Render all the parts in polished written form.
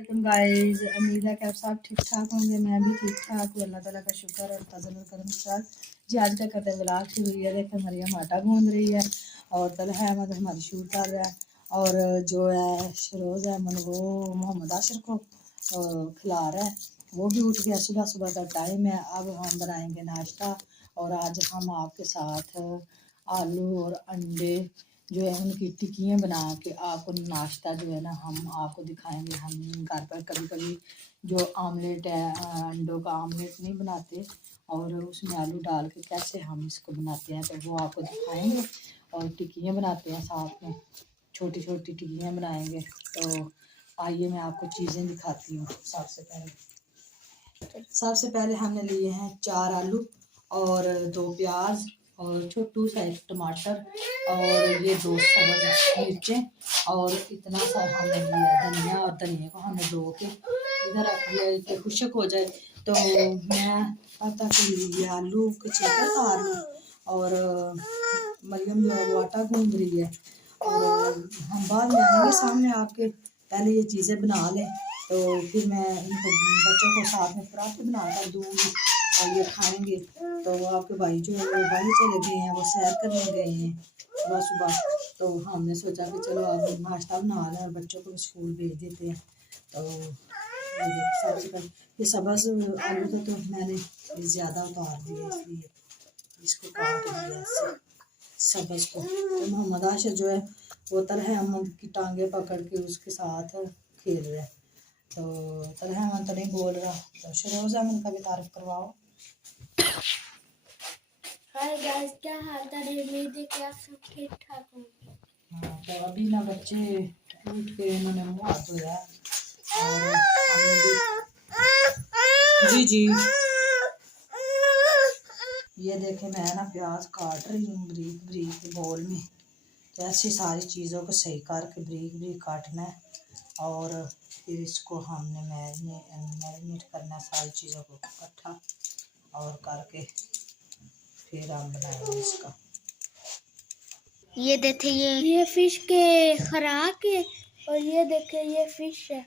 Guys, उम्मीद है कि आप सब ठीक ठाक होंगे। मैं भी ठीक ठाक हूँ, अल्लाह ताला का शुक्र और फजल और करम स्टार जी। आज का करते ब्लाग की हुई है। देखो मरियम आटा गूंद रही है और तलहा अहमद हमारी शूट कर रहा है और जो है शरोज अहमद वो मोहम्मद आशिर को खिला रहा है। वो भी उठ गया, सुबह सुबह का टाइम है। अब हम बनाएंगे नाश्ता और आज हम आपके साथ आलू और अंडे जो है उनकी टिक्कियाँ बना के आपको नाश्ता जो है ना हम आपको दिखाएंगे। हम घर पर कभी कभी जो आमलेट है अंडों का आमलेट नहीं बनाते और उसमें आलू डाल के कैसे हम इसको बनाते हैं तो वो आपको दिखाएंगे। और टिक्कियाँ बनाते हैं साथ में, छोटी छोटी टिक्कियाँ बनाएंगे। तो आइए मैं आपको चीज़ें दिखाती हूँ। सबसे पहले हमने लिए हैं 4 आलू और 2 प्याज और छोटू सा एक टमाटर और ये 2 सब्ज़ मिर्चें और इतना सा हमने लिया धनिया। और धनिया को हमने धो के इधर रख दिया कि खुश्क हो जाए। तो मैं पता के लिए आलू के छिलके उतार लूँ और मरियम जो है वो आटा गूंद रही है और हम बाद में आएंगे सामने आपके। पहले ये चीज़ें बना लें तो फिर मैं इनको बच्चों को साथ में पराठे बना कर दूँगी और ये खाएंगे। तो आपके भाई जो है वो बाहर चले गए हैं, वो सैर करने गए हैं सुबह सुबह। तो हमने सोचा कि चलो अब नाश्ता बना लें और बच्चों को स्कूल भेज देते हैं। तो ये सब्ज़ आलू था तो मैंने ज़्यादा उतार दिया इसलिए इसको काट दिया ऐसे सब्ज़ को। तो मोहम्मद आशिर जो है वो तलहा अहमद की टांगे पकड़ के उसके साथ खेल रहा है। तो तलहा अहमद तो नहीं बोल रहा, तो शरोज अहमद का भी तारीफ करवाओ। हाय गाइस, क्या हाल है? उम्मीद है कि आप सब ठीक ठाक होंगे। हाँ, तो अभी ना बच्चे उठ के इन्होंने मुँह हाथ धोया और जी जी ये देखे मैं ना प्याज काट रही हूँ बरीक बरीक बोल में। तो ऐसी सारी चीज़ों को सही करके बरीक बरीक काटना है और फिर इसको हमने मैरिनेट करना है सारी चीज़ों को इकट्ठा और करके फिर हम बनाएंगे इसका। ये देखे ये फिश के खराक है और ये देखे ये फिश है।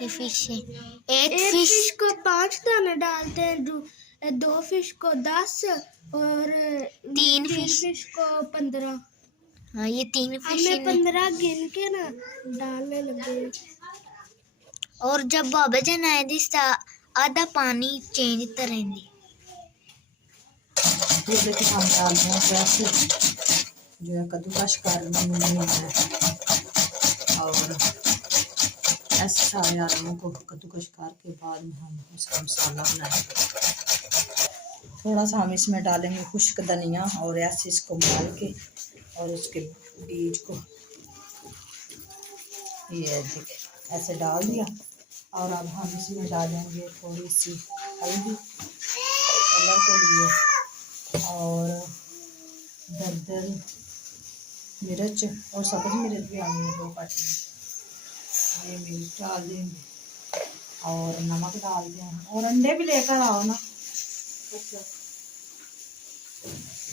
ये फिश है। एक फिश को 5 दाने डालते हैं, 2 फिश को 10 और 3 फिश को 15। हाँ ये 3 फिश हमने 15 गिन के ना डालने लगे। और जब बाबा जन आए दिस आधा पानी चेंज करेंगे। ये देखिए हम डाल रहे हैं कैसे जो है कद्दूकश करना है और ऐसे सारे आलूओं को कद्दूकश करके बाद में हम उसका मसाला बनाएंगे। थोड़ा सा हम इसमें डालेंगे खुश्क धनिया और ऐसे इसको डाल के और उसके बीज को ये देखिए ऐसे डाल दिया। और अब हम इसमें डालेंगे थोड़ी सी हल्दी कलर के लिए और दरदर मिर्च और सब्ज़ मिर्च भी हमने 2 काटी ये मिर्च डाल देंगे और नमक डाल दें और अंडे भी लेकर आओ ना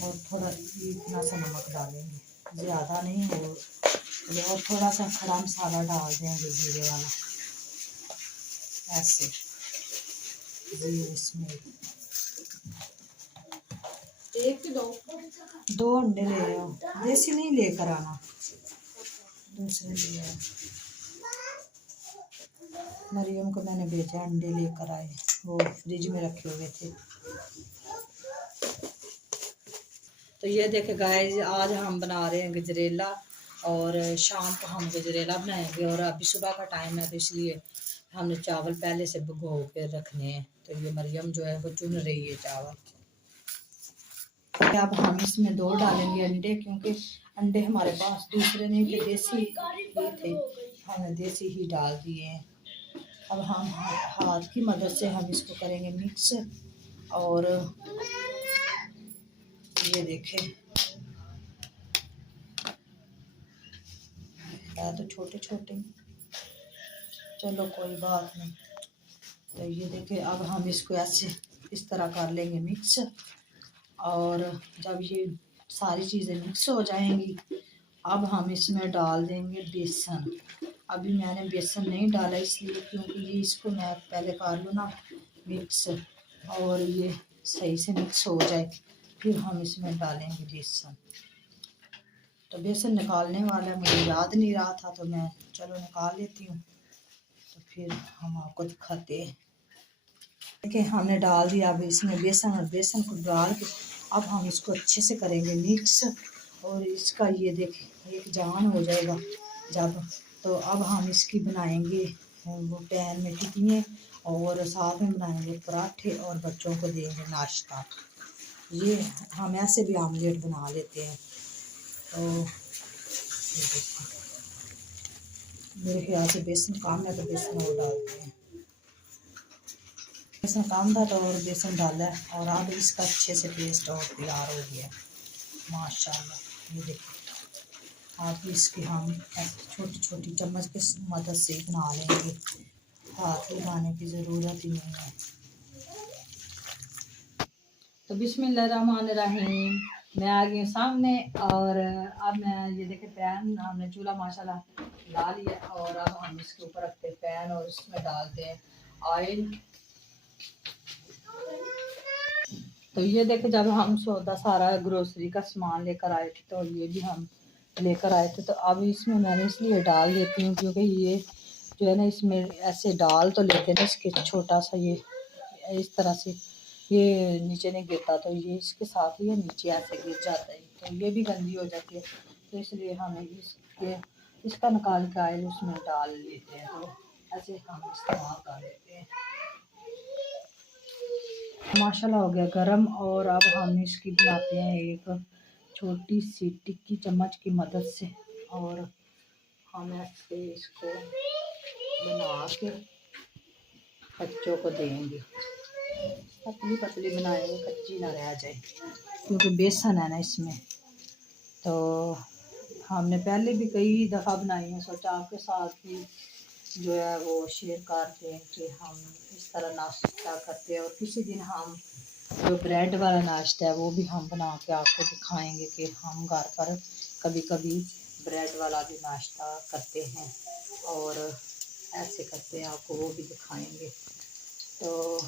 और थोड़ा इतना सा नमक डालेंगे, ज़्यादा नहीं और थोड़ा सा खड़ा मसाला डाल देंगे जीरे वाला ऐसे जीरे इसमें 1 कि 2 अंडे ले आओ, देसी नहीं लेकर आना, दूसरे ले आओ। मरियम को मैंने भेजा अंडे लेकर आए, वो फ्रिज में रखे हुए थे। तो ये देखे गाइस आज हम बना रहे हैं गजरेला और शाम को हम गजरेला बनाएंगे। और अभी सुबह का टाइम है तो इसलिए हमने चावल पहले से भिगो के रखने हैं। तो ये मरियम जो है वो चुन रही है चावल। अब हम इसमें 2 डालेंगे अंडे, क्योंकि अंडे हमारे पास दूसरे नहीं थे, देसी ही थे, हमने देसी ही डाल दिए हैं। अब हम हाथ की मदद से हम इसको करेंगे मिक्स। और ये देखें तो छोटे छोटे, चलो कोई बात नहीं। तो ये देखें अब हम इसको ऐसे इस तरह कर लेंगे मिक्स। और जब ये सारी चीज़ें मिक्स हो जाएंगी अब हम इसमें डाल देंगे बेसन। अभी मैंने बेसन नहीं डाला इसलिए क्योंकि ये इसको मैं पहले कर लूँ ना मिक्स, और ये सही से मिक्स हो जाए फिर हम इसमें डालेंगे बेसन। तो बेसन निकालने वाला मुझे याद नहीं रहा था, तो मैं चलो निकाल लेती हूँ, तो फिर हम आपको दिखाते हैं। देखिए हमने डाल दिया अब इसमें बेसन, और बेसन को डाल के अब हम इसको अच्छे से करेंगे मिक्स, और इसका ये देखिए एक जान हो जाएगा जब, तो अब हम इसकी बनाएंगे वो पैन में टिकिए, और साथ में बनाएंगे पराठे और बच्चों को देंगे नाश्ता। ये हम ऐसे भी आमलेट बना लेते हैं। तो ये देखिए मेरे ख्याल से बेसन कम है तो बेसन और डालते हैं। बेसन कम था तो और बेसन डाला है, और अब इसका अच्छे से पेस्ट और तैयार हो गया माशाल्लाह। ये देखिए आप इसकी हम छोटी छोटी चम्मच की मदद से बना लेंगे, हाथ लगाने की ज़रूरत ही नहीं है। तो बिस्मिल्लाहिर्रहमानिर्रहीम, मैं आ गई सामने, और अब मैं ये देखे पैन हमने चूल्हा माशाल्लाह ला लिया, और अब हम इसके ऊपर रखते हैं पैन और इसमें डालते हैं ऑयल। तो ये देखे जब हम सौदा सारा ग्रोसरी का सामान लेकर आए थे, तो ये भी हम लेकर आए थे, तो अब इसमें मैंने इसलिए डाल देती हूँ क्योंकि ये जो है ना इसमें ऐसे डाल तो लेते हैं ना, इसके छोटा सा ये इस तरह से ये नीचे नहीं गिरता, तो ये इसके साथ ये नीचे ऐसे गिर जाता है, तो ये भी गंदी हो जाती है, तो इसलिए हमें इसका निकाल के ऑयल उसमें डाल लेते हैं, तो ऐसे हम इस्तेमाल कर लेते हैं। माशाल्लाह हो गया गरम, और अब हम इसकी बनाते हैं एक छोटी सी टिक्की चम्मच की मदद से, और हम ऐसे इसको बना के बच्चों को देंगे। पतली पतली बनाएंगे, कच्ची ना रह जाए, क्योंकि बेसन है ना इसमें। तो हमने पहले भी कई दफ़ा बनाई है, सोचा आपके साथ भी जो है वो शेयर करते हैं कि हम इस तरह नाश्ता करते हैं, और किसी दिन हम जो ब्रेड वाला नाश्ता है वो भी हम बना के आपको दिखाएंगे कि हम घर पर कभी कभी ब्रेड वाला भी नाश्ता करते हैं, और ऐसे करते हैं, आपको वो भी दिखाएंगे। तो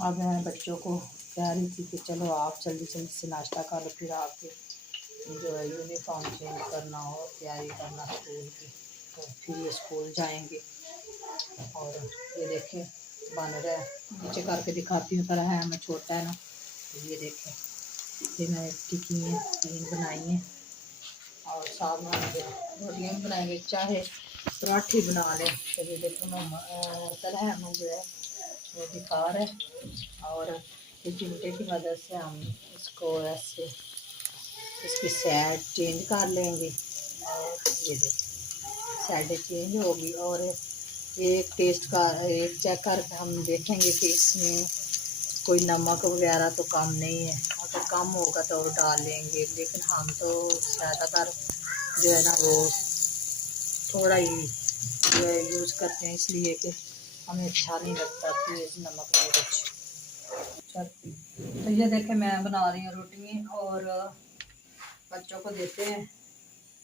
अब मैं बच्चों को कह रही थी कि चलो आप जल्दी जल्दी से नाश्ता कर लो, फिर आपके जो है यूनिफॉर्म चेंज करना हो, तैयारी करना स्कूल की, तो फिर ये स्कूल जाएंगे। और ये देखें बन रहा है, नीचे करके दिखाती हूँ, पर है मैं छोटा है ना, तो ये देखें ये मैंने टिक्की 3 बनाई हैं, और साथ में रोटियाँ भी बनाएंगे, चाहे पराठे बना लें। तो ये देखो तलहा में जो है वो दिखा रहा है, और ये चिमटे की मदद से हम इसको ऐसे इसकी साइड चेंज कर लेंगे, और ये देखो साइड चेंज होगी, और एक टेस्ट का एक चेक करके हम देखेंगे कि इसमें कोई नमक वगैरह तो कम नहीं है, अगर कम होगा तो और डाल लेंगे, लेकिन हम तो ज़्यादातर जो है ना वो थोड़ा ही जो है यूज़ करते हैं, इसलिए कि हमें अच्छा नहीं लगता तेज़ नमक में कुछ। तो ये देखें मैं बना रही हूँ रोटी, और बच्चों को देते हैं,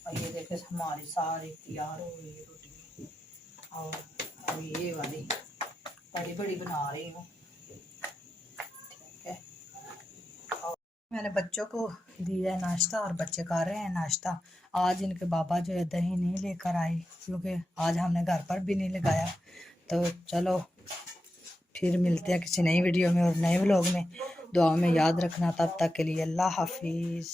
और ये देखें हमारी सारी तैयार हो गई है रोटी, और अभी ये वाली बड़ी बड़ी बना रही हूँ, ठीक है। और मैंने बच्चों को दिया है नाश्ता, और बच्चे कर रहे हैं नाश्ता। आज इनके बाबा जो है दही नहीं लेकर आए, क्योंकि आज हमने घर पर भी नहीं लगाया। तो चलो फिर मिलते हैं किसी नई वीडियो में और नए व्लॉग में। दुआ में याद रखना, तब तक के लिए अल्लाह हाफिज़।